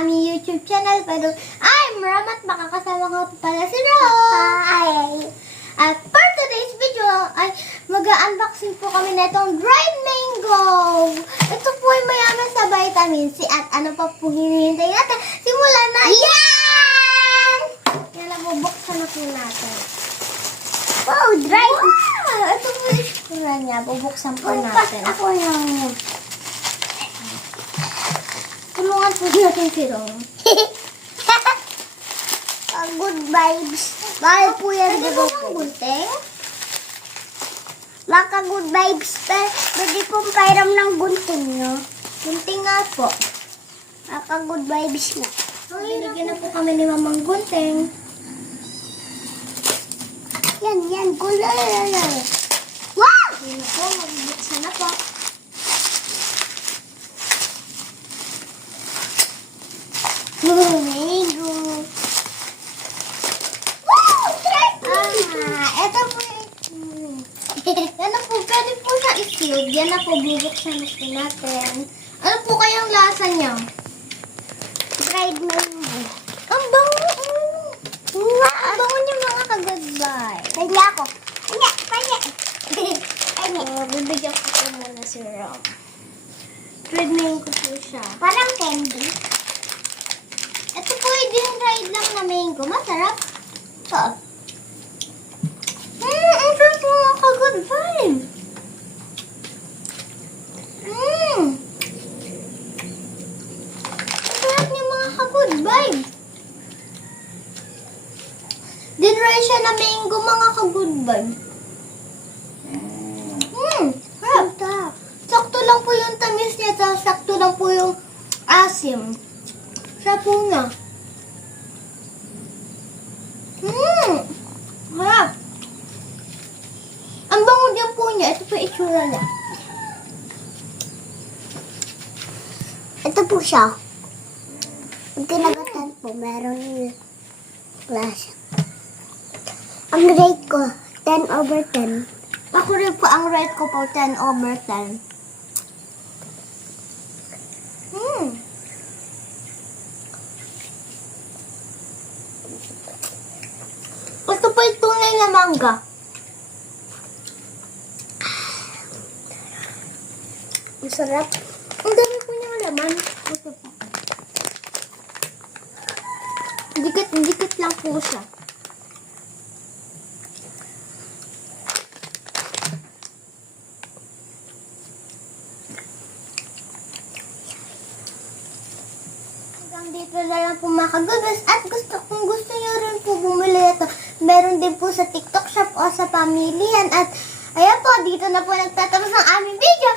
aming YouTube channel. Pero, ay, maramat makakasama ko pa pala si Ro. Hi! At for today's video, ay mag-unboxing po kami na itong dried mango. Ito po ay mayaman sa vitamin C. At ano pa po hinihintay natin? Simulan na! Yan! Yan na, bubuksan na po natin. Wow, dried! Wow! Ito po yung itsura niya. Bubuksan po natin. Ako yung... Tulungan po natin si Ron. Good vibes. Mahal po yan. Pwede po bang gunting? Maka good vibes. Pwede pong pairam ng gunting, no? Gunting nga po. Maka good vibes nga. Binigyan na po kami ni Mamang gunting. Yan. Gulay. Wow! Yun na po. Magbuksan na po. Mango. Wow! Try eto po yung... Yan na po. Pwede po siya i-sealed. Yan na po. Bubuksan na po natin. Ano po kayang lasa niya? Dried mango. Ang bango. Ang bango niya mga ka-goodbye. Kanya ako. Kanya. Bibigyan ko po muna si Ram. Dried mango po siya. Parang candy. Ito po ay din-dried lang na mango. Masarap. Oo. Ang sarap po mga ka-good vibe. Ang sarap niya mga ka-good vibe. Din-dry siya na mango mga ka-good vibe. Sarap. Sakto lang po yung tamis niya, tapos sakto lang po yung asim. Sarap po nga. Sarap. Ang bango din po niya. Ito po yung itsura niya. Ito po siya. Pag tinagatan po, meron yung klase. Ang rate ko, 10/10. Ako rin po, ang rate ko po, 10/10. Ito po yung tunay na mangga. Ang sarap. Ang dami po niyang laman. Ito po. Dikit lang po siya. Hanggang dito na lang po mga kagubis. At kung gusto niyo rin po bumili ito, meron din po sa TikTok shop o sa Pamilihan. At ayan po, dito na po nagtatapos ang aming video.